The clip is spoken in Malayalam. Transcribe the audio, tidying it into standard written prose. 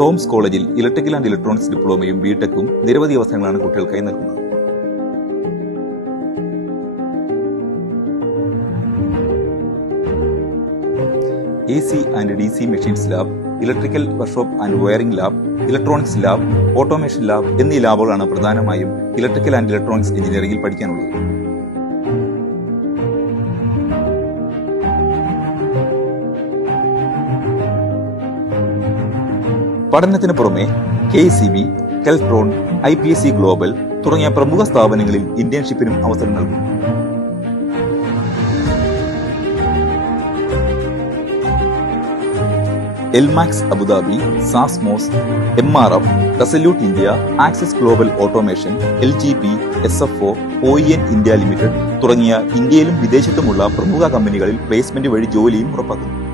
ടോംസ് കോളേജിൽ ഇലക്ട്രിക്കൽ ആൻഡ് ഇലക്ട്രോണിക്സ് ഡിപ്ലോമയും ബിടെക്കും നിരവധി അവസരങ്ങളാണ് കുട്ടികൾക്കായി നൽകുന്നത്. AC and DC machines lab, electrical workshop and wiring lab, electronics lab, automation lab എന്നീ ലാബുകളാണ് പ്രധാനമായും ഇലക്ട്രിക്കൽ ആൻഡ് ഇലക്ട്രോണിക്സ് എഞ്ചിനീയറിംഗിൽ പഠിക്കാനുള്ളത്. പഠനത്തിന് പുറമെ KECB, കെൽട്രോൺ, IPSC ഗ്ലോബൽ തുടങ്ങിയ പ്രമുഖ സ്ഥാപനങ്ങളിൽ ഇന്റേൺഷിപ്പിനും അവസരം നൽകുന്നു. Elmax Abu Dhabi, Sasmos, MRF, resolute India, axis global automation, LGP, SFO, OEN India limited തുടങ്ങിയ ഇന്ത്യയിലും വിദേശത്തുമുള്ള പ്രമുഖ കമ്പനികളിൽ പ്ലേസ്മെന്റ് വഴി ജോലിയും ഉറപ്പാക്കുന്നു.